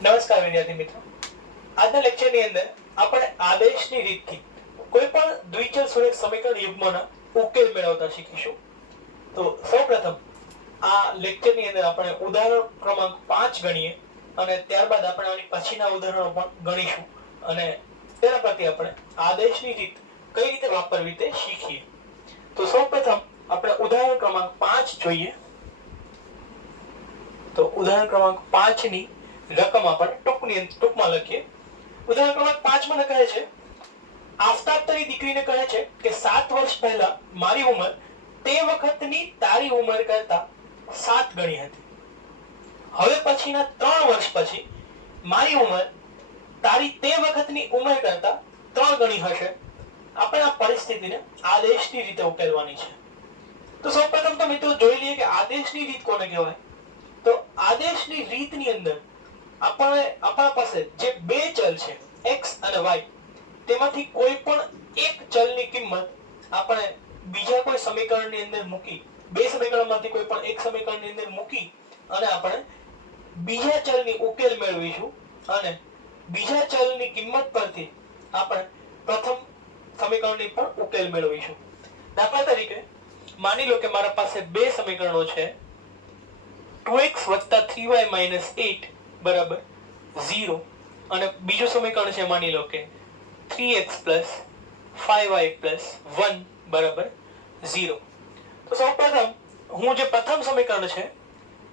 નમસ્કાર વિદ્યાર્થી મિત્રો, આજના લેક્ચરની અંદર આપણે આદેશની રીતથી કોઈ પણ દ્વિચલ સુરેખ સમીકરણ યુગ્મના ઉકેલ મેળવતા શીખીશું. તો સૌપ્રથમ આ લેક્ચરની અંદર આપણે ઉદાહરણ ક્રમાંક 5 ગણીએ અને ત્યારબાદ આપણે આની પછીના ઉદાહરણો પણ ગણીશું અને તેના પરથી આપણે આદેશની રીત કઈ રીતે વાપરવી તે શીખીએ. તો સૌપ્રથમ આપણે ઉદાહરણ ક્રમાંક 5 જોઈએ. તો ઉદાહરણ ક્રમાંક 5 ની રકમ આપણે ટૂંકમાં લખીએ. ઉદાહરણ ક્રમાંક 5 માં કહે છે, આફતાબ તારી દીકરીને કહે છે કે 7 વર્ષ પહેલા મારી ઉંમર તે વખતની તારી ઉંમર કરતા 7 ગણી હતી. હવે પછીના 3 વર્ષ પછી મારી ઉંમર તારી તે વખતની ઉંમર કરતા 3 ગણી હશે. આપણે આ પરિસ્થિતિને આદેશની રીતે ઉકેલવાની છે. તો સૌપ્રથમ તો મિત્રો જોઈ લઈએ કે આદેશની રીત કોને કહેવાય. તો આદેશની રીતની અંદર આપણા પાસે જે બે ચલ છે x અને y, તેમાંથી કોઈ પણ એક ચલની કિંમત આપણે બીજા કોઈ સમીકરણની અંદર મૂકી, બે સમીકરણમાંથી કોઈ પણ એક સમીકરણની અંદર મૂકી અને આપણે બીજા ચલની ઉકેલ મેળવીશું અને બીજા ચલની કિંમત પરથી આપણે પ્રથમ સમીકરણની પણ ઉકેલ મેળવીશું. દાખલા તરીકે માની લો કે મારા પાસે બે સમીકરણો છે, 2x + 3y - 8 બરાબર 0 અને બીજું સમીકરણ છે માની લો કે 3x + 5y + 1 બરાબર 0. તો સૌપ્રથમ હું જે પ્રથમ સમીકરણ છે,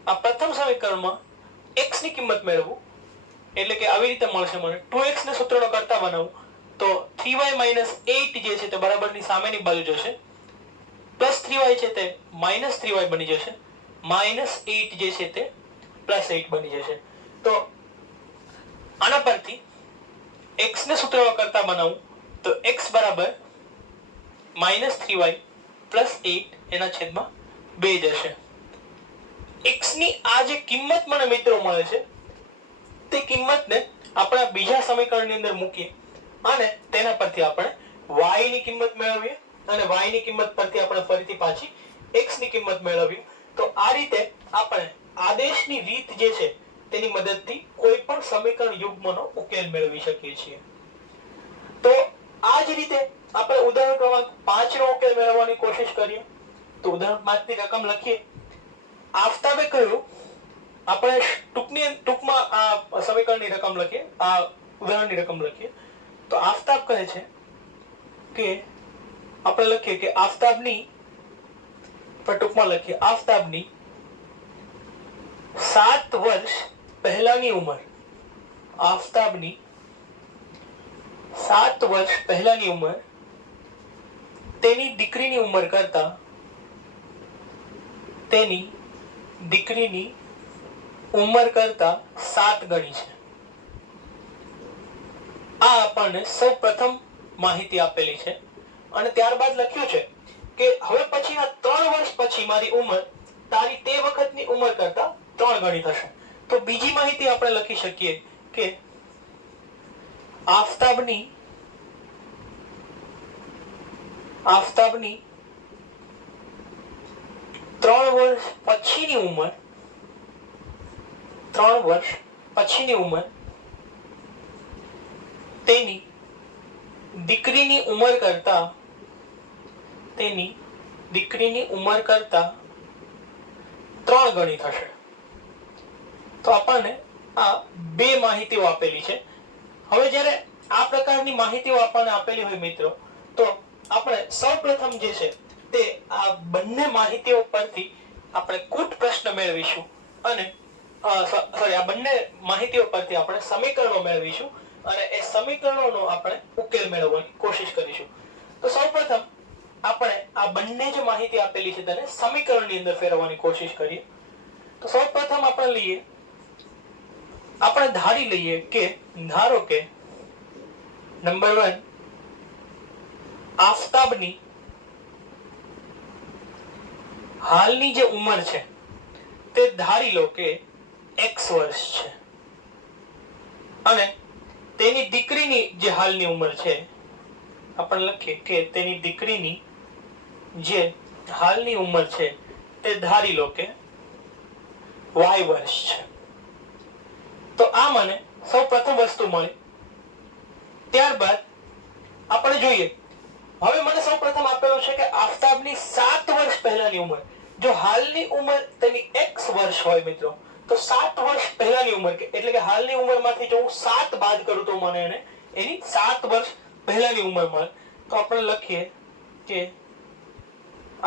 આ પ્રથમ સમીકરણમાં x ની કિંમત મેળવું, એટલે કે આવી રીતે મળશે મને 2x ને સૂત્રનો કરતા બનાવું તો 3y - 8 જે છે તે બરાબરની સામેની બાજુ જશે, +3y છે તે -3y બની જશે, -8 જે છે તે +8 બની જશે. તો આના પરથી x ને સૂત્રમાં કરતા બનાવું તો x બરાબર -3y + 8 એના છેદમાં 2 જશે. x ની આ જે કિંમત મને મિત્રો મળે છે તે કિંમતને આપણે બીજા સમીકરણની અંદર મૂકીએ અને તેના પરથી આપણે y ની કિંમત મેળવીએ અને y ની કિંમત પરથી આપણે ફરીથી પાછી x ની કિંમત મેળવીએ. તો આ રીતે આપણે આદેશની રીત જે છે તેની મદદથી કોઈ પણ સમીકરણ યુગ્મનો ઉકેલ મેળવી શકીએ છીએ. તો આ જ રીતે આપણે ઉદાહરણ ક્રમાંક 5 નો ઉકેલ મેળવવાની કોશિશ કરીએ. તો ઉદાહરણ 5 ની રકમ લખીએ. આફતાબે કહ્યું, આપણે ટૂંકમાં આ સમીકરણની રકમ લખીએ, આ ઉદાહરણની રકમ લખીએ. તો આફતાબ કહે છે કે આપણે લખીએ કે આફતાબની, ટૂંકમાં લખીએ આફતાબની 7 વર્ષ પહેલાની ઉંમર, આફતાબની 7 વર્ષ પહેલાની ઉંમર તેની દીકરીની ઉંમર કરતા તેની દીકરીની ઉંમર કરતા 7 ગણી છે. આ આપણને સૌ પ્રથમ માહિતી આપેલી છે અને ત્યારબાદ લખ્યું છે કે હવે પછીના 3 વર્ષ પછી મારી ઉંમર તારી તે વખતની ઉંમર કરતા 3 ગણી થશે. તો બીજી માહિતી આપણે લખી શકીએ કે આફતાબની 3 વર્ષ પછીની ઉંમર, 3 વર્ષ પછીની ઉંમર તેની દીકરીની ઉંમર કરતા, તેની દીકરીની ઉંમર કરતા 3 ગણી થશે. તો આપણને આ બે માહિતીઓ આપેલી છે. હવે જ્યારે આ પ્રકારની માહિતીઓ આપણને આપેલી હોય મિત્રો, તો આપણે સૌપ્રથમ જે છે તે આ બંને માહિતીઓ પરથી આપણે કૂટ પ્રશ્ન મેળવીશું અને આ બંને માહિતીઓ પરથી આપણે સમીકરણો મેળવીશું અને એ સમીકરણોનો આપણે ઉકેલ મેળવવાની કોશિશ કરીશું. તો સૌપ્રથમ આપણે આ બંને જે માહિતી આપેલી છે તેને સમીકરણની અંદર ફેરવવાની કોશિશ કરીએ. તો સૌપ્રથમ આપણે લઈએ, આપણે ધારી લઈએ કે, ધારો કે નંબર 1, આફતાબની હાલની જે ઉંમર છે તે ધારી લો કે x વર્ષ છે અને તેની દીકરીની જે હાલની ઉંમર છે, આપણે લખીએ કે તેની દીકરીની જે હાલની ઉંમર છે તે ધારી લો કે y વર્ષ છે. તો આ મને સૌ પ્રથમ વસ્તુ મળી. ત્યારબાદ આપણે જોઈએ, હવે મને સૌ પ્રથમ આપેલું છે કે આફતાબની 7 વર્ષ પહેલાની ઉંમર. જો હાલની ઉંમર તેની x વર્ષ હોય મિત્રો, તો 7 વર્ષ પહેલાની ઉંમર એટલે કે હાલની ઉંમરમાંથી જો હું 7 બાદ કરું તો મને એની 7 વર્ષ પહેલાની ઉંમર મળે. તો આપણે લખીએ કે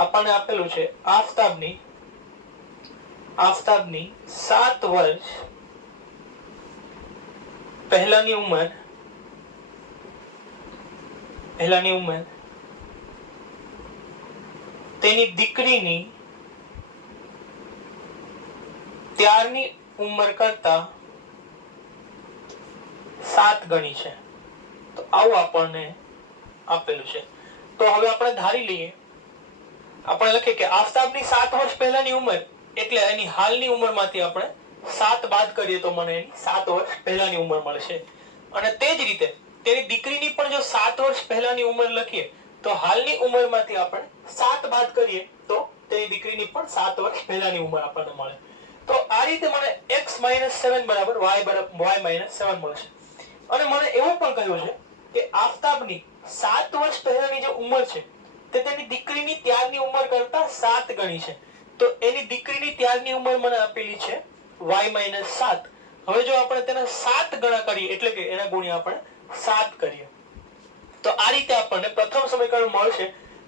આપણને આપેલું છે આફતાબની 7 વર્ષ પહેલાની ઉંમર તેની દીકરીની ત્યારની ઉંમર કરતા 7 ગણી છે. તો આવું આપણને આપેલું છે. તો હવે આપણે ધારી લઈએ, આપણે લખીએ કે આફતાબની 7 વર્ષ પહેલાની ઉંમર એટલે એની હાલની ઉંમરમાંથી આપણે 7 બાદ કરીએ તો મને એની 7 વર્ષ પહેલાની ઉંમર મળશે. અને તે જ રીતે તેની દીકરીની પણ જો 7 વર્ષ પહેલાની ઉંમર લખીએ તો હાલની ઉંમરમાંથી આપણે 7 બાદ કરીએ તો તેની દીકરીની પણ 7 વર્ષ પહેલાની ઉંમર આપણને મળે. તો આ રીતે મને x - 7 બરાબર y - 7 મળશે. અને મને એવું પણ કહ્યું છે કે આફતાબની 7 વર્ષ પહેલાની જે ઉંમર છે તે તેની દીકરીની ત્યારની ઉંમર કરતા 7 ગણી છે. તો એની દીકરીની ત્યારની ઉંમર મને આપેલી છે y - 7. હવે જો આપણે તેના 7 ગણા કરીએ એટલે કે એના ગુણ્યા આપણે 7 કરીએ તો આ રીતે આપણને પ્રથમ સમીકરણ મળશે.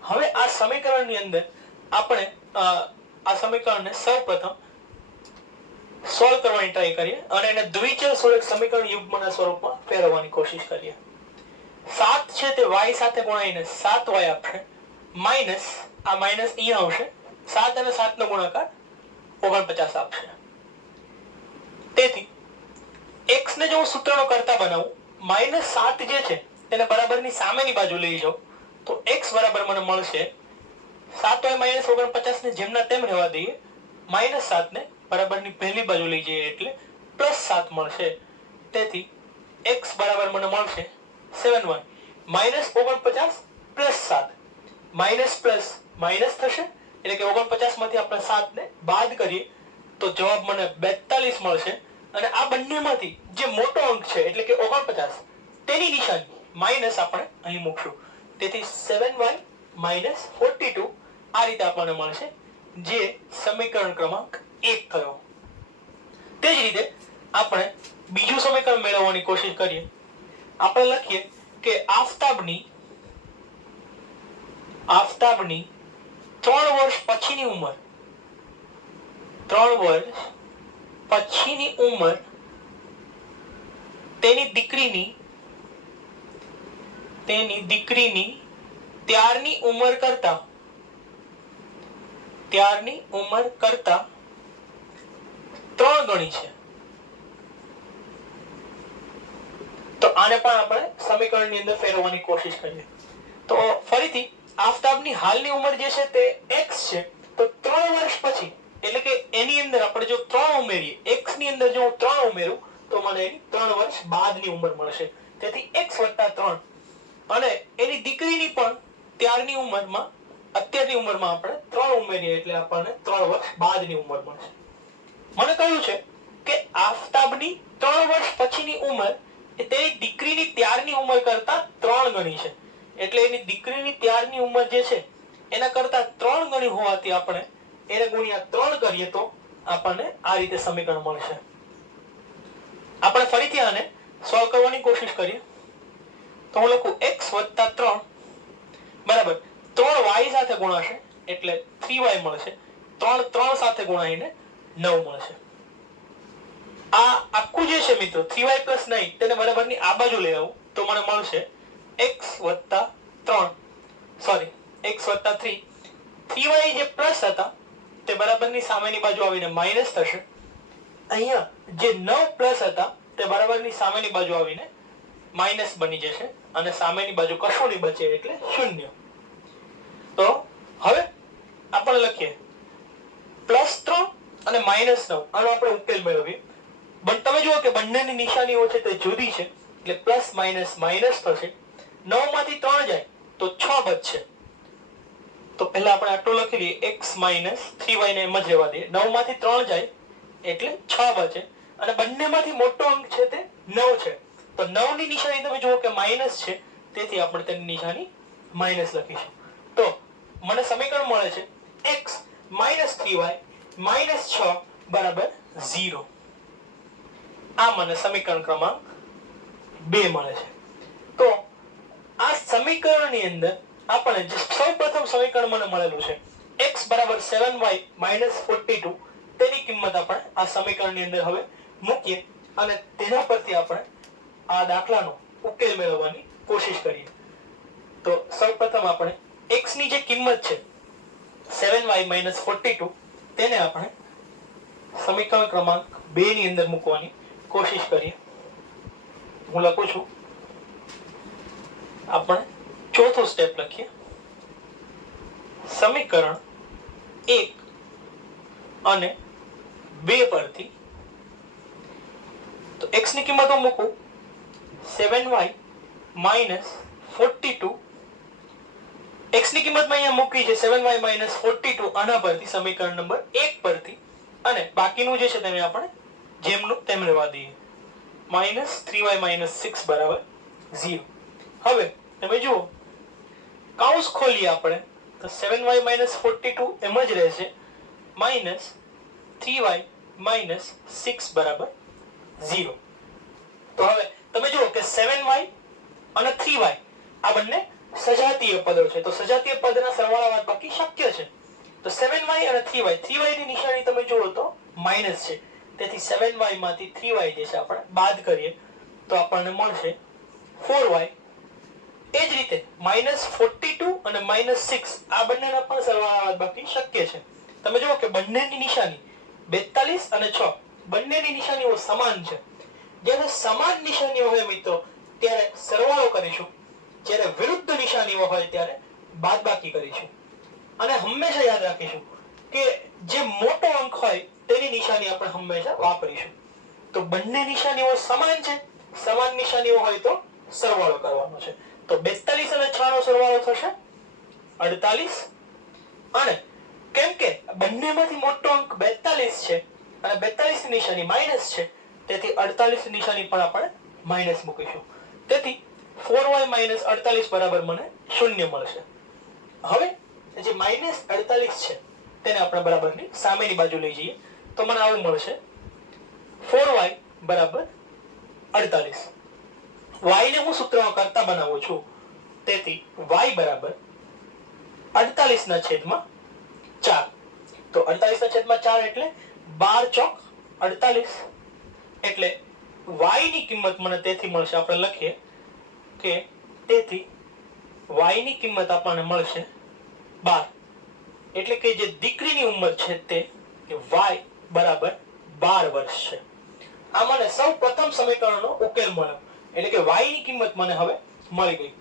હવે આ સમીકરણની અંદર આપણે આ સમીકરણને સૌપ્રથમ સોલ્વ કરવાની ટ્રાય કરીએ અને એને દ્વિચલ સુરેખ સમીકરણ યુગ્મના સ્વરૂપમાં ફેરવવાની કોશિશ કરીએ. 7 છે તે y સાથે ગુણાઈને 7y આપશે, માઈનસ આ માઈનસ અહીંયા આવશે, 7 અને 7 નો ગુણાકાર 49 આપશે. તેથી x ને જો હું સૂત્રનો કરતા બનાવું, -7 જે છે તેને બરાબરની સામેની બાજુ લઈ જાઉં તો x બરાબર મને મળશે 7y - 49 ને જેમના તેમ રહેવા દઈએ, -7 ને બરાબરની પહેલી બાજુ લઈ જઈએ એટલે +7 મળશે. તેથી x બરાબર મને મળશે 7y - 49 + 7. માઈનસ પ્લસ માઈનસ થશે એટલે કે 49 માંથી આપણે 7 ને બાદ કરીએ તો જવાબ મને 42 મળશે. અને આ બંનેમાંથી જે મોટો અંક છે એટલે કે 49 તેની નિશાની માઈનસ આપણે અહીં મૂકશું. તેથી 7y - 42 આ રીતે આપણને મળશે, જે સમીકરણ ક્રમાંક 1 થયો. તે જ રીતે આપણે બીજું સમીકરણ મેળવવાની કોશિશ કરીએ. આપણે લખીએ કે આફતાબની 3 વર્ષ પછીની ઉંમર તેની દીકરીની ત્યારની ઉંમર કરતા 3 ગણી છે. તો આને પણ આપણે સમીકરણની અંદર ફેરવવાની કોશિશ કરીએ. તો ફરીથી આફતાબની હાલની ઉંમર જે છે તે x છે. તો 3 વર્ષ પછી એટલે કે એની અંદર આપણે જો 3 ઉમેરીએ, x ની અંદર જો હું 3 ઉમેરું તો મને એની 3 વર્ષ બાદની ઉંમર મળશે. તેથી x + 3 અને એની દીકરીની પણ ત્યારની ઉંમરમાં અત્યારની ઉંમરમાં આપણે 3 ઉમેરીએ એટલે આપણને 3 વર્ષ બાદની ઉંમર મળશે. મને કહ્યું છે કે આફતાબની 3 વર્ષ પછીની ઉંમર એ તેની દીકરીની ત્યારની ઉંમર કરતા 3 ગણી છે. એટલે એની દીકરીની ત્યારની ઉંમર જે છે એના કરતા 3 ગણી હોવાથી આપણે એને ગુણ્યા 3 કરીએ તો આપણને આ રીતે સમીકરણ મળશે. આપણે ફરીથી આને સોલ્વ કરવાની કોશિશ કરીએ. તો હું લખું x + 3 બરાબર 3y સાથે ગુણાશે એટલે 3y મળશે. 3 સાથે ગુણાઈને 9 મળશે. આ આખું જે છે મિત્રો 3y + 9 તેને બરાબરની આ બાજુ લઈ આવું તો મને મળશે x + 3. 3y જે પ્લસ હતા તે બરાબરની સામેની બાજુ આવીને માઈનસ થશે. અહીંયા જે 9 પ્લસ હતા તે બરાબરની સામેની બાજુ આવીને માઈનસ બની જશે અને સામેની બાજુ કશું નહીં બચે એટલે 0. તો હવે આપણે લખીએ +3 અને -9 આનો આપણે ઉકેલ મેળવીએ. તમે જુઓ કે બંનેની નિશાનીઓ છે તે જુદી છે એટલે પ્લસ માઈનસ માઈનસ થશે. 9 માંથી 3 જાય તો 6 બચશે. તો પહેલા આપણે આટલું લખી લઈએ x - 3y ને એમ જ રહેવા દઈએ. 9 માંથી 3 જાય એટલે 6 બચે અને બંનેમાંથી મોટો અંક છે તે 9 છે. તો 9 ની નિશાની તમે જુઓ કે માઈનસ છે, તેથી આપણે તેની નિશાની માઈનસ લખીશું. તો મને સમીકરણ મળે છે x - 3y - 6 બરાબર 0. આ મને સમીકરણ ક્રમાંક 2 મળે છે. તો આ સમીકરણની અંદર આપણે જે સૌપ્રથમ સમીકરણ મને મળેલું છે x બરાબર 7y - 42, તેની કિંમત આપણે આ સમીકરણની અંદર હવે મૂકીએ અને તેના પરથી આપણે આ દાખલાનો ઉકેલ મેળવવાની કોશિશ કરીએ. તો સૌપ્રથમ આપણે x ની જે કિંમત છે 7y - 42, તેને આપણે સમીકરણ ક્રમાંક 2 ની અંદર મૂકવાની કોશિશ કરીએ. હું લખું છું. આપણે ચોથો સ્ટેપ લખીએ. સમીકરણ 1 અને 2 પરથી તો x ની કિંમત હું મૂકું 7y - 42. x ની કિંમત મેં અહીંયા મૂકી છે 7y - 42 આના પરથી, સમીકરણ નંબર 1 પરથી, અને બાકીનું જે છે તેને આપણે જેમનું તેમ રહેવા દઈએ. -3y - 6 બરાબર 0. હવે તમે જુઓ, કૌંસ ખોલીએ આપણે તો 7y - 42 એમ જ રહેશે, -3y - 6 બરાબર 0. તો હવે તમે જુઓ કે 7y અને 3y આ બંને સજાતીય પદો છે. તો સજાતીય પદના સરવાળા બાદબાકી શક્ય છે. તો 7y અને 3y ની નિશાની તમે જુઓ તો માઈનસ છે, તેથી 7y માંથી 3y જે છે આપણે બાદ કરીએ તો આપણને મળશે 4y. એ જ રીતે -42 અને -6 આ બંનેના પણ સરવાળા બાદબાકી શક્ય છે. તમે જુઓ કે બંનેની નિશાની 42 અને 6 બંનેની નિશાનીઓ સમાન છે. જ્યારે સમાન નિશાનીઓ હોય મિત્રો ત્યારે સરવાળો કરીશું, જ્યારે વિરુદ્ધ નિશાનીઓ હોય ત્યારે બાદબાકી કરીશું. અને હંમેશા યાદ રાખીશું કે જે મોટો અંક હોય તેની નિશાની આપણે હંમેશા વાપરીશું. તો બંને નિશાનીઓ સમાન છે, સમાન નિશાનીઓ હોય તો સરવાળો કરવાનો છે. તો 42 અને 6 નો સરવાળો થશે 48. અને કેમ કે બંનેમાંથી મોટો અંક 42 છે અને 42 ની નિશાની માઈનસ છે, તેથી 48 ની નિશાની પણ આપણે માઈનસ મૂકીશું. તેથી 4y - 48 બરાબર મને 0 મળશે. હવે જે -48 છે તેને આપણે બરાબરની સામેની બાજુ લઈ જઈએ તો મને આવું મળશે 4y બરાબર 48. y ને હું સૂત્રમાં કરતા બનાવું છું, તેથી y બરાબર 48 ના છેદમાં 4. તો 48 ના છેદમાં 4 એટલે 12 ચોક 48. એટલે y ની કિંમત મને તેથી મળશે, આપણે લખીએ કે તેથી y ની કિંમત આપણને મળશે 12. એટલે કે જે દીકરીની ઉંમર છે તે y બરાબર 12 વર્ષ છે. આ મને સૌ પ્રથમ સમીકરણનો ઉકેલ મળ્યો. એટલે કે y ની કિંમત મને હવે મળી ગઈ.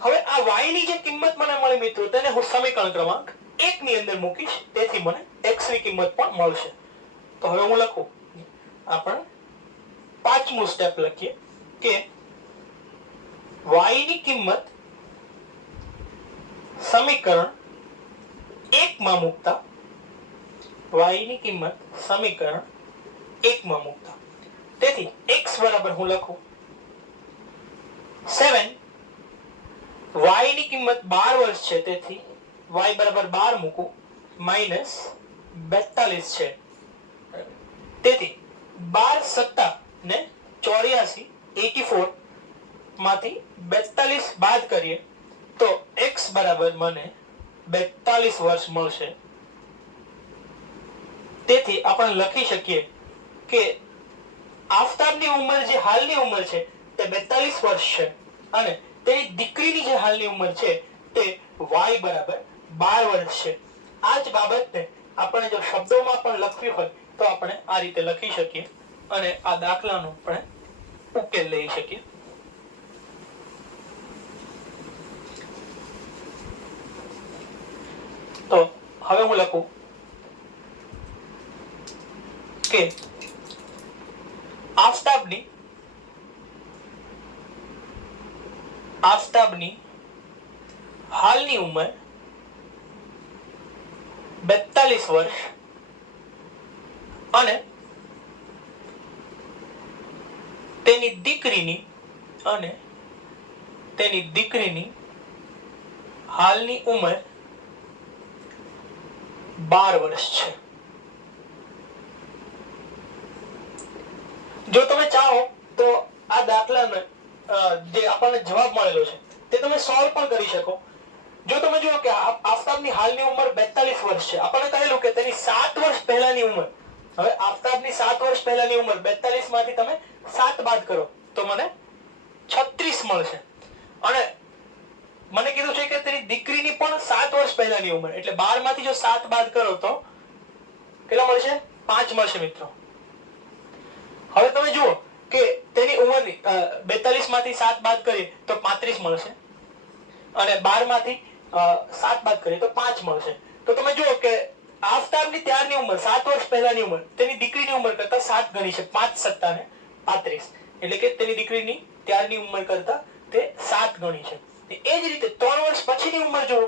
હવે આ y ની જે કિંમત મને મળી મિત્રો, તેને હું સમીકરણ ક્રમાંક 1 ની અંદર મૂકીશ, તેથી મને x ની કિંમત પણ મળશે. તો હવે હું લખું, આપણે પાંચમું સ્ટેપ લખીએ કે y ની કિંમત સમીકરણ 1 માં મૂકતા, y ની કિંમત સમીકરણ 1 માં મૂકતા, તેથી x બરાબર હું લખું 7. y ની કિંમત 12 વર્ષ છે, તેથી y બરાબર 12 મૂકું, -42 છે, તેથી 12 સત્તા ને 84, 84 માંથી 42 બાદ કરીએ તો x બરાબર મને 42 વર્ષ મળશે. તેથી આપણે લખી શકીએ કે આફતાબની ઉંમર જે હાલની ઉંમર છે તે 42 વર્ષ છે અને તેની દીકરીની જે હાલની ઉંમર છે તે y બરાબર 12 વર્ષ છે. આ જ બાબતને આપણે જો શબ્દોમાં પણ લખવી હોય તો આપણે આ રીતે લખી શકીએ અને આ દાખલાનો આપણે ઉકેલ લઈ શકીએ. તો હવે હું લખું કે આફતાબની હાલની ઉંમર 42 વર્ષ અને તેની દીકરીની અને તેની દીકરીની હાલની ઉંમર 12 વર્ષ છે. જો તમે ચાહો તો આ દાખલાને જે આપણને જવાબ મળેલો છે તે તમે સોલ્વ પણ કરી શકો. જો તમે જુઓ કે આફતાબની હાલની ઉંમર 42 વર્ષ છે, આપણને કહેલું કે તેની 7 વર્ષ પહેલાની ઉંમર, હવે આફતાબની 7 વર્ષ પહેલાની ઉંમર 42 માંથી તમે 7 બાદ કરો તો મને 36 મળશે. અને મને કીધું છે કે તેની દીકરીની પણ 7 વર્ષ પહેલાની ઉંમર, એટલે 12 માંથી જો 7 બાદ કરો તો કેટલા મળશે? 5 મળશે મિત્રો. હવે તમે જુઓ કે તેની ઉંમરની 42 માંથી 7 બાદ કરીએ તો 35 મળશે અને 12 માંથી 7 બાદ કરીએ તો 5 મળશે. તો તમે જુઓ કે આફતાબની ત્યારની ઉંમર 7 વર્ષ પહેલાની ઉંમર તેની દીકરીની ઉંમર કરતા 7 ગણી છે. 5 સત્તા ને 35, એટલે કે તેની દીકરીની ત્યારની ઉંમર કરતા તે 7 ગણી છે. એ જ રીતે 3 વર્ષ પછીની ઉંમર જુઓ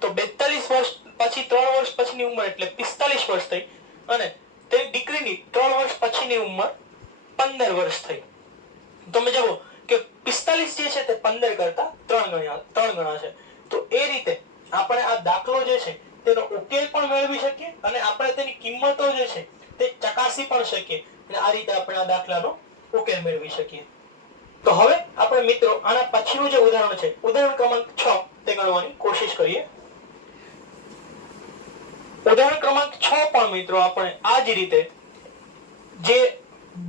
તો 42 વર્ષ પછી 3 વર્ષ પછીની ઉંમર એટલે 45 વર્ષ થઈ અને તેની દીકરીની 3 વર્ષ પછીની ઉંમર 15 વર્ષ થઈ. તમે જુઓ કે 45 જે છે તે 15 કરતા 3 ગણા છે. તો એ રીતે આપણે આ દાખલો જે છે તેનો ઉકેલ પણ મેળવી શકીએ અને આપણે તેની કિંમતો જે છે તે ચકાસી પણ શકીએ અને આ રીતે આપણે આ દાખલાનો ઉકેલ મેળવી શકીએ. તો હવે આપણે મિત્રો આના પછીનું જે ઉદાહરણ છે, ઉદાહરણ ક્રમાંક 6, તે ગણવાની કોશિશ કરીએ. ઉદાહરણ ક્રમાંક 6 પણ મિત્રો આપણે આ જ રીતે જે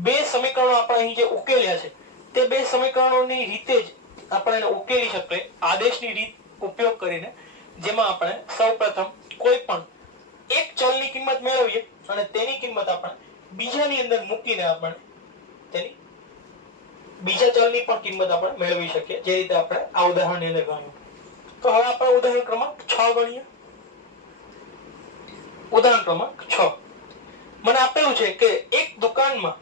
બે સમીકરણો આપણે અહીં જે ઉકેલ્યા છે તે બે સમીકરણોની રીતે જ આપણે એને ઉકેલી શકીએ આદેશની રીત ઉપયોગ કરીને, જેમાં આપણે સૌપ્રથમ કોઈ પણ એક ચલની કિંમત મેળવીએ અને તેની કિંમત આપણે બીજાની અંદર મૂકીને આપણે તેની બીજા ચલની પણ કિંમત આપણે મેળવી શકીએ, જે રીતે આપણે આ ઉદાહરણની અંદર ગણ્યું. તો હવે આપણે ઉદાહરણ ક્રમાંક 6 ગણીએ. ઉદાહરણ ક્રમાંક 6 મને આપેલું છે કે એક દુકાનમાં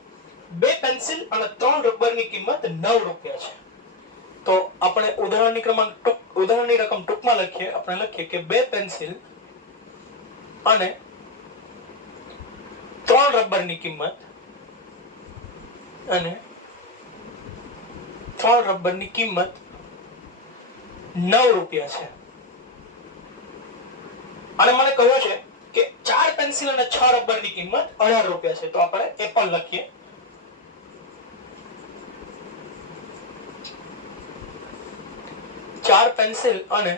2 પેન્સિલ અને 3 રબરની કિંમત 9 રૂપિયા છે. તો આપણે ઉદાહરણની રકમ ટૂંકમાં લખીએ. આપણે લખીએ કે 2 પેન્સિલ અને 3 રબરની કિંમત અને 3 રબરની કિંમત 9 રૂપિયા છે. અને મને કહ્યું છે કે 4 પેન્સિલ અને 6 રબરની કિંમત 18 રૂપિયા છે. તો આપણે એ પણ લખીએ. ચાર પેન્સિલ અને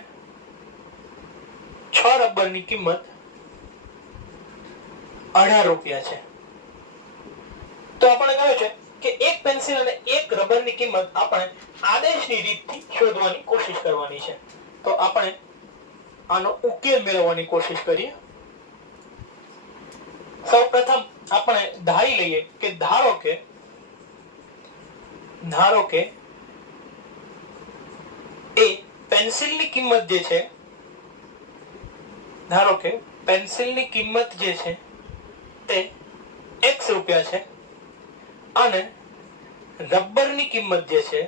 6 રબરની કિંમત 18 રૂપિયા છે. તો આપણે કહ્યું છે કે એક પેન્સિલ અને એક રબરની કિંમત આપણે આદેશની રીતથી શોધવાની કોશિશ કરવાની છે. તો આપણે આનો ઉકેલ મેળવવાની કોશિશ કરીએ. સૌપ્રથમ આપણે ધારી લઈએ કે ધારો કે એ પેન્સિલની કિંમત જે છે, ધારો કે પેન્સિલની કિંમત જે છે તે x રૂપિયા છે અને રબરની કિંમત જે છે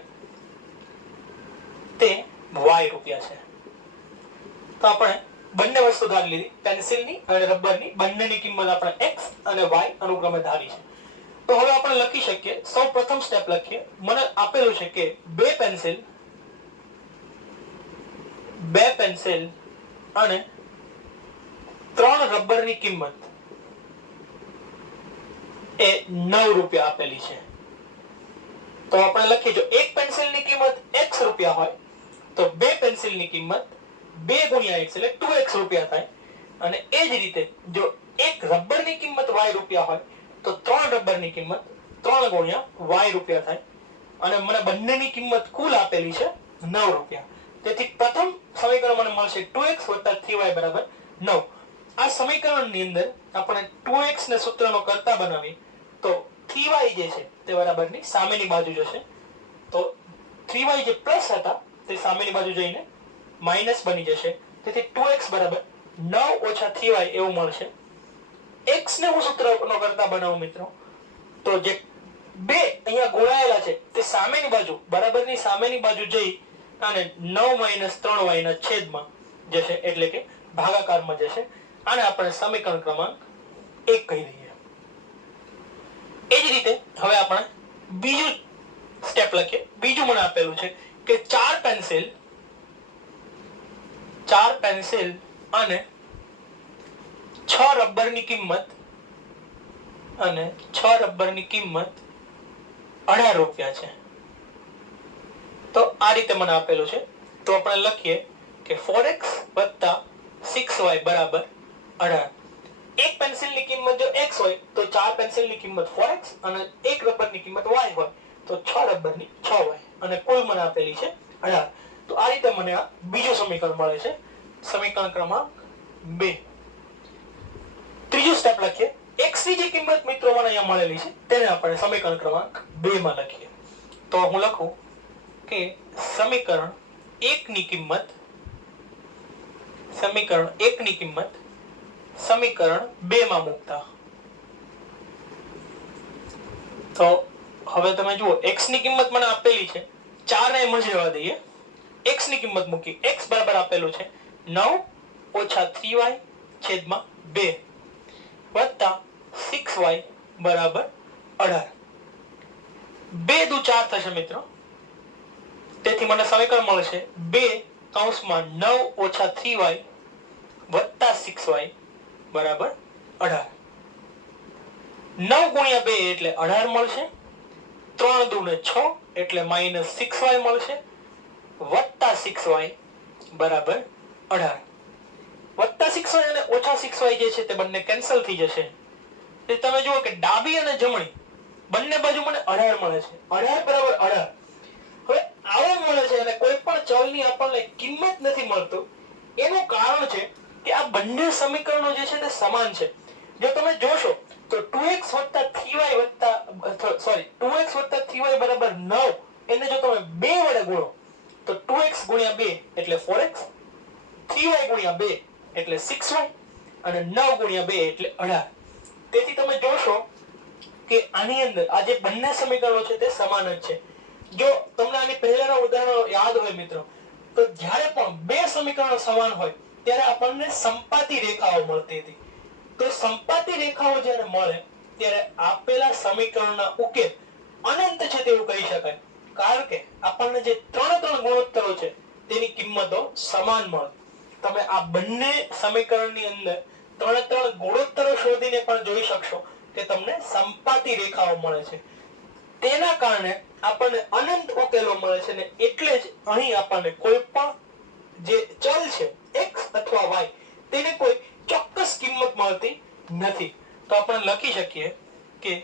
તે y રૂપિયા છે. તો આપણે બંને વસ્તુ ધારી લીધી, પેન્સિલની અને રબરની બંનેની કિંમત આપણે x અને y અનુક્રમે ધારી છે. તો હવે આપણે લખી શકીએ. સૌ પ્રથમ સ્ટેપ લખીએ. મને આપેલું છે કે 2 પેન્સિલ અને 3 રબરની કિંમત એ 9 રૂપિયા આપેલી છે. તો આપણે લખીએ, જો એક પેન્સિલની કિંમત x રૂપિયા હોય તો 2 પેન્સિલની કિંમત 2 ગુણ્યા x એટલે 2x રૂપિયા થાય. અને એ જ રીતે જો એક રબરની કિંમત y રૂપિયા હોય તો 3 રબરની કિંમત 3 ગુણ્યા y રૂપિયા થાય. અને મને બંનેની કિંમત કુલ આપેલી છે 9 રૂપિયા. તેથી પ્રથમ સમીકરણ મને મળશે 2x 3y બરાબર 9. આ સમીકરણની અંદર આપણે 2x ને સૂત્રનો કરતા બનાવી તો 3y જે છે તે બરાબરની સામેની બાજુ જશે. તો 3y જે પ્લસ હતા તે સામેની બાજુ જઈને માઈનસ બની જશે. તેથી 2x બરાબર 9 ઓછા 3y એવું મળશે. x ને હું સૂત્રનો કરતા બનાવું મિત્રો તો જે બે અહીંયા ગોળાયેલા છે તે સામેની બાજુ બરાબરની સામેની બાજુ જઈ અને 9 - 3y ના છેદમાં જશે, એટલે કે ભાગાકારમાં જશે. આને આપણે સમીકરણ ક્રમાંક 1 કહી દઈએ. એ જ રીતે હવે આપણે બીજું સ્ટેપ લખીએ. બીજું મને આપેલું છે કે 4 પેન્સિલ અને 6 રબરની કિંમત 18 રૂપિયા છે. તો આ રીતે મને આપેલું છે. તો આપણે લખીએ કે 4x + 6y = 18. એક પેન્સિલની કિંમત જો x હોય તો 4 પેન્સિલની કિંમત 4x અને એક રબરની કિંમત y હોય તો 6 રબરની 6y અને કુલ મને આપેલી છે 18. તો આ રીતે મને આ બીજું સમીકરણ મળે છે, સમીકરણ ક્રમાંક 2. ત્રીજું સ્ટેપ લખીએ. x ની જે કિંમત મિત્રો મને અહીંયા મળેલી છે તેને આપણે સમીકરણ ક્રમાંક 2 માં લખીએ. તો હું લખું કે સમીકરણ 1 ની કિંમત સમીકરણ 2 માં મૂકતા. તો હવે તમે જુઓ x ની કિંમત મને આપેલી છે 4 ને એમ જ રહેવા દઈએ. x ની કિંમત મૂકી. x બરાબર આપેલું છે 9 - 3y / 2 વત્તા 6y = 18. 2 દુ 4 થશે મિત્રો. તેથી મને સમીકરણ મળશે 2 કૌંસમાં 9 - 3y વત્તા 6y = 18. 9 ગુણ્યા 2 એટલે 18 મળશે. 3 દુ 6 એટલે -6y મળશે વત્તા 6y = 18. વત્તા 6y અને ઓછા 6y જે છે તે બંને કેન્સલ થઈ જશે. તે તમે જુઓ કે ડાબી અને જમણી બંને બાજુ મને 18 મળે છે. 18 = 18. હવે આવો મળે છે અને કોઈ પણ ચલની આપણને કિંમત નથી મળતું. એનું કારણ છે કે આ બંને સમીકરણો જે છે તે સમાન છે. જો તમે જોશો તો 2x + 3y = 9 એને જો તમે 2 વડે ગુણો તો 2x × 2 એટલે 4x, 3y × 2 એટલે 6y અને 9 × 2 એટલે 18. તેથી તમે જોશો કે આની અંદર આ જે બંને સમીકરણો છે તે સમાન જ છે. જો તમને આની પહેલાના ઉદાહરણો યાદ હોય મિત્રો તો જ્યારે પણ બે સમીકરણો સમાન હોય ત્યારે આપણને સંપાતી રેખાઓ મળતી હતી. તો સંપાતી રેખાઓ જ્યારે મળે ત્યારે આપેલા સમીકરણના ઉકેલ અનંત છે તેવું કહી શકાય. કારણ કે આપણને જે ત્રણ ગુણોત્તરો છે તેની કિંમતો સમાન મળે. તમે આ બંને સમીકરણની અંદર ત્રણ ગુણોત્તરો શોધીને પણ જોઈ શકશો કે તમને સંપાતી રેખાઓ મળે છે. તેના કારણે આપણને અનંત ઉકેલો મળે છે ને એટલે જ અહીં આપણને કોઈ પણ જે ચલ છે x અથવા y તેને કોઈ ચોક્કસ કિંમત મળતી નથી. તો આપણે લખી શકીએ કે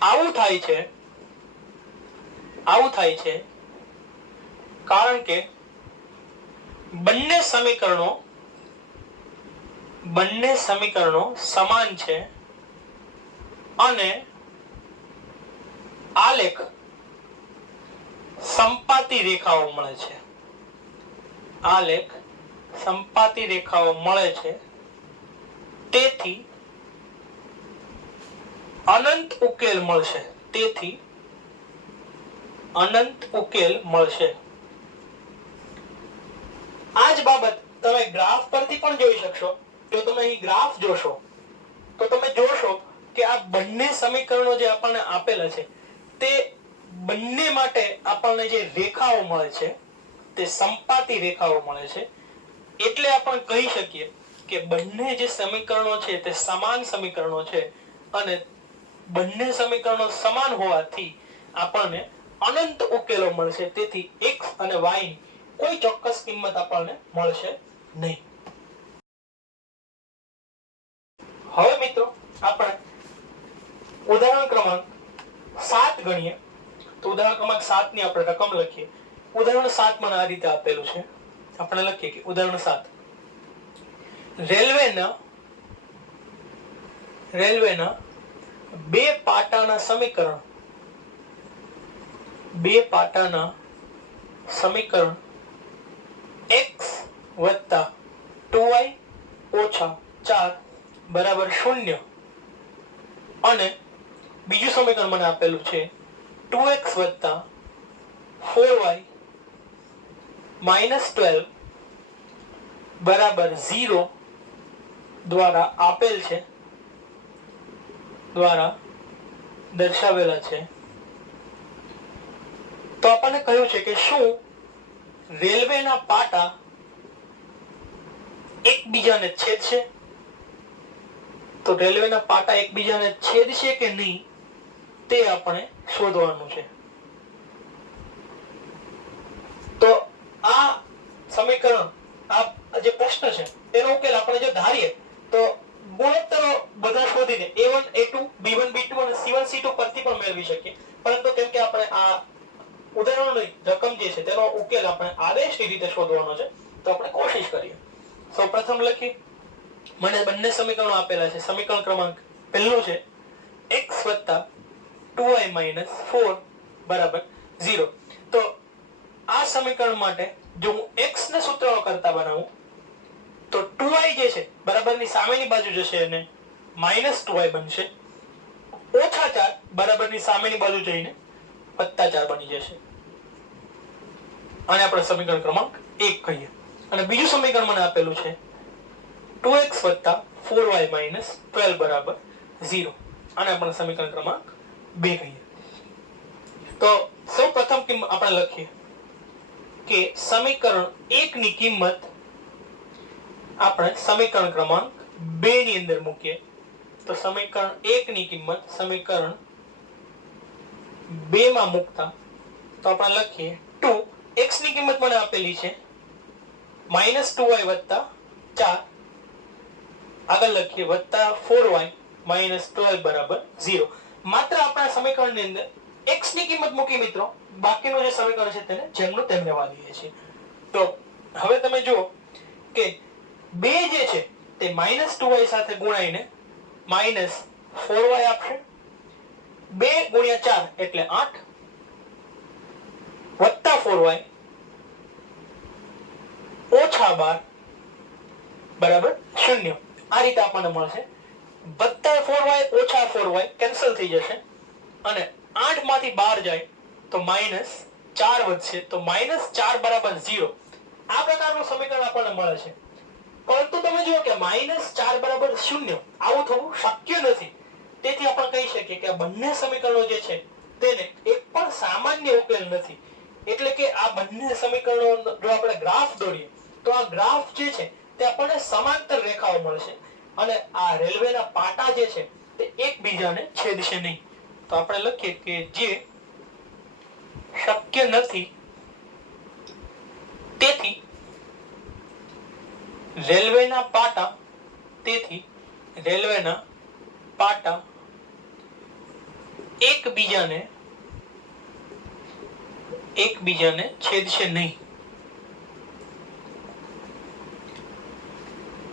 આવું થાય છે કારણ કે બંને સમીકરણો સમાન છે અને આલેખ સંપાતી રેખાઓ મળે છે. તેથી અનંત ઉકેલ મળશે. આ જ બાબત તમે ગ્રાફ પરથી પણ જોઈ શકશો. જો તમે અહીં ગ્રાફ જોશો તો તમે જોશો કે આ બંને સમીકરણો જે આપણને આપેલા છે તે બંને માટે આપણને જે રેખાઓ મળે છે તે સંપાતી રેખાઓ મળે છે. એટલે આપણે કહી શકીએ કે બંને જે સમીકરણો છે તે સમાન સમીકરણો છે અને બંને સમીકરણો સમાન હોવાથી આપણને અનંત ઉકેલો મળશે. તેથી x અને y ની કોઈ ચોક્કસ કિંમત આપણને મળશે નહીં. હવે મિત્રો આપણે ઉદાહરણ ક્રમાંક 7 ગણીએ. તો ઉદાહરણ ક્રમાંક 7 ની આપણે રકમ લખીએ. ઉદાહરણ 7 માં આ રીતે આપેલું છે. આપણે લખીએ કે ઉદાહરણ 7 રેલવેના બે પાટાના સમીકરણ x + 2y - 4 = 0 અને બીજું સમીકરણ મને આપેલું છે 2x + 4y - 12 = 0 દ્વારા આપેલ છે, દ્વારા દર્શાવેલા છે. તો આપણને કહ્યું છે કે શું રેલવેના પાટા એકબીજાને છેદશે? તો રેલવેના પાટા એકબીજાને છેદશે કે નહીં તે આપણે શોધવાનું છે. તો આ સમીકરણ, આ જે પ્રશ્ન છે તેનો ઉકેલ આપણે જો ધારીએ તો ગુણોત્તરો બધા શોધીને a1 a2 b1 b2 અને c1 c2 પરથી પણ મેળવી શકીએ. પરંતુ કેમ કે આપણે આ ઉદાહરણની રકમ જે છે તેનો ઉકેલ આપણે આદેશની રીતે શોધવાનો છે તો આપણે કોશિશ કરીએ. સૌપ્રથમ લખી, મને બંને સમીકરણો આપેલા છે. સમીકરણ ક્રમાંક પહેલું છે x 2y 4 બરાબર 0. તો આ સમીકરણ માટે જો હું x ને સૂત્રનો કરતા બનાવું તો 2y જે છે બરાબરની સામેની બાજુ જશે અને -2y બનશે. -4 બરાબરની સામેની બાજુ જઈને +4 બની જશે. આને આપણે સમીકરણ ક્રમાંક 1 કહીએ. અને બીજું સમીકરણ મને આપેલું છે 2x 4y 12 બરાબર 0. આને આપણે સમીકરણ ક્રમાંક 2 કહીએ. તો સૌપ્રથમ આપણે લખીએ કે સમીકરણ 1 ની કિંમત આપણે સમીકરણ ક્રમાંક 2 ની અંદર મૂકીએ. તો સમીકરણ 1 ની કિંમત સમીકરણ 2 માં મૂકતા તો આપણે લખીએ 2 x ની કિંમત મને આપેલી છે -2y 4. આગળ લખીએ +4y -12 બરાબર 0. માત્ર આપણા સમીકરણની અંદર x ની કિંમત મૂકી મિત્રો, બાકીનું જે સમીકરણ છે તેને જેમનું તેમ રહેવા દઈએ છીએ. તો હવે તમે જુઓ કે 2 જે છે તે -2y સાથે ગુણાઈને -4y આપશે. 2 ગુણ્યા 4 એટલે 8 +4y -12 બરાબર 0. આ રીતે આપણને મળશે. +4y -4y કેન્સલ થઈ જશે અને 8 માંથી 12 જાય તો -4 વધશે. તો -4 બરાબર 0. આ પ્રકારનું સમીકરણ આપણને મળે છે. પરંતુ તમે જુઓ કે -4 બરાબર 0 આવું થવું શક્ય નથી. તેથી આપણે કહી શકીએ કે આ બંને સમીકરણો જે છે તેને એક પણ સામાન્ય ઉકેલ નથી. એટલે કે આ બંને સમીકરણો જો આપણે ગ્રાફ દોરીએ તો આ ગ્રાફ જે છે તે આપણને સમાંતર રેખાઓ મળશે અને આ રેલવેના પાટા જે છે તે એકબીજાને છેદશે નહીં. તો આપણે લખીએ કે જે શક્ય નથી તેથી રેલવેના પાટા એકબીજાને છેદશે નહીં.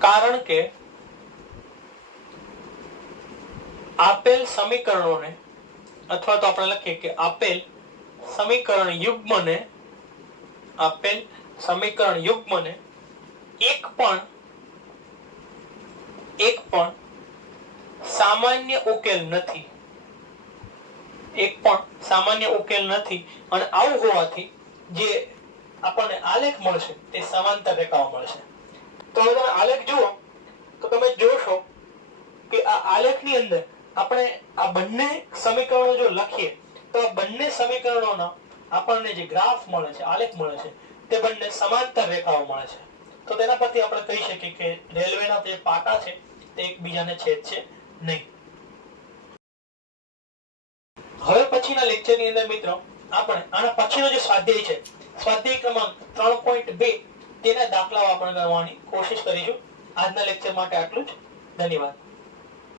કારણ કે આપેલ સમીકરણોને અથવા તો આપણે લખીએ કે આપેલ સમીકરણ યુગ્મને એક પણ સામાન્ય ઉકેલ નથી. અને આવું હોવાથી જે આપણને આલેખ મળશે તે સમાંતર રેખાઓ મળશે. તો હવે તમે આલેખ જુઓ તો તમે જોશો કે આ આલેખની અંદર આપણે આ બંને સમીકરણો જો લખીએ તો આ બંને સમીકરણોના આપણને જે ગ્રાફ મળે છે, આલેખ મળે છે તે બંને સમાંતર રેખાઓ મળે છે. તો તેના પરથી આપણે કહી શકીએ કે રેલવેના જે પાટા છે તે એકબીજાને છેદશે નહીં. હવે પછીના લેક્ચરની અંદર મિત્રો આપણે આના પછીનો જે સ્વાધ્યાય છે, સ્વાધ્યાય ક્રમાંક 3.2 તેના દાખલાઓ આપણે કરવાની કોશિશ કરીશું. આજના લેક્ચર માટે આટલું જ. ધન્યવાદ.